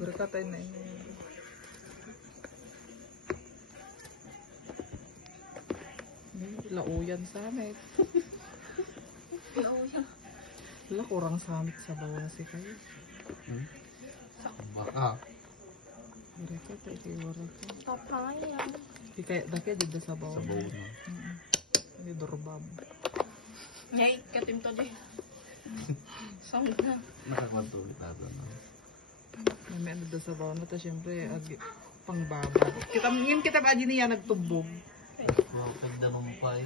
Berkatay na yun. Lauyan sa amin. Lauyan. Wala, kurang samit sa bawang si kayo. Baka. Berkatay kayo warata. Papaya. Di kaya dake dito sa bawang. Sa bawo na. Ay, dorbab. Ngay, katim to di. Sound na. Nakakwanto kita doon. May ano doon sa bawang na to, syempre, pangbaba. Kita ba niya nagtubog? Wow, pagdamumpay.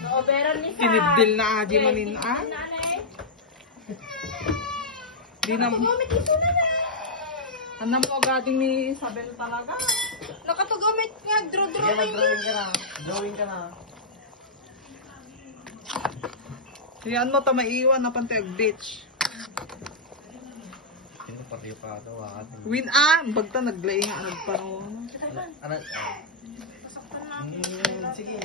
Nooberan ni sa. Tinibdil na aji manin ah. Di na Nakatugumit iso na na. anam mo gading ni Isabel talaga. Nakatugumit nga, draw-draw na yun. ka na. Drawing ka na. Yan mo ta maiwan na panteg beach. Hindi pa rin pa ito. Win ah, bagta naglaing nga nagparoon. Ano? Sige.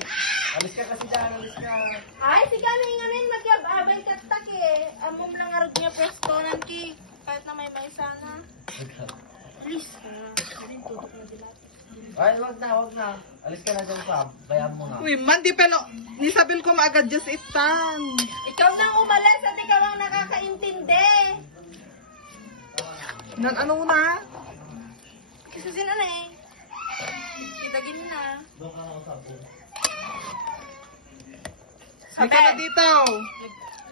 Alis ka kasi dyan. Alis ka. Ay, si kami ngamin mag-abay katak eh. Amom lang arog niya prestonan ki. Kahit na may sana. Please. Hindi, tutok na sila. Ay, wag na. Alis ka na dyan, Fab. Bayan mo nga. Uy, man di pelo ni Isabel ko maagad just itan. Ikaw nang umalas at ikaw ang nakakaintindi. Nan ano na? Kasi sina na eh. Kitagin na. Doon ka na usap. Di ka na dito.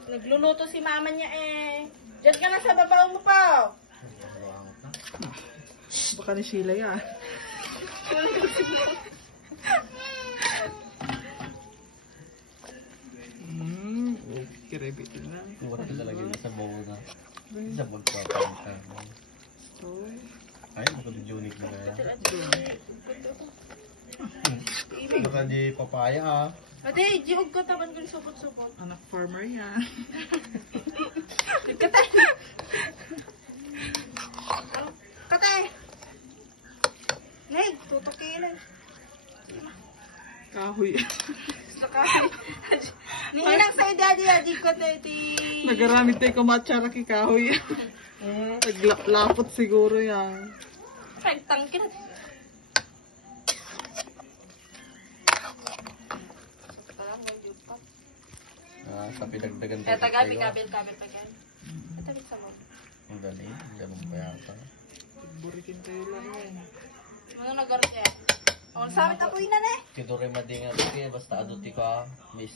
Nagluluto si mama niya eh. Diyan ka na sa babaw mo pa. Baka ni Sheila ya. Okay, repeat na. Kuwat ka talaga yung sa bawo na. Sa magpapang So, ay, makadujunic na kaya. Baka di papaya ah. Ate, jiog ko taban ko supot-supot. anak farmer yan. Katay. Katay. Nay, tutukin eh. Kahoy. Saka. Ningilang sa daddy, adi ko teti. Nagaramit tayo kumatsara ki kahoy. Naglap-lapot siguro yan. Pagtangkin na. Sa pinagdagan Tagabi-gabi pa yan. Tabi sa mo. Ang dali, ganun pa yata. Burikin kayo lang yan. Ano nagaro siya? Ang samit ako ina na eh. Kito rin madingan, basta aduti ka, miss.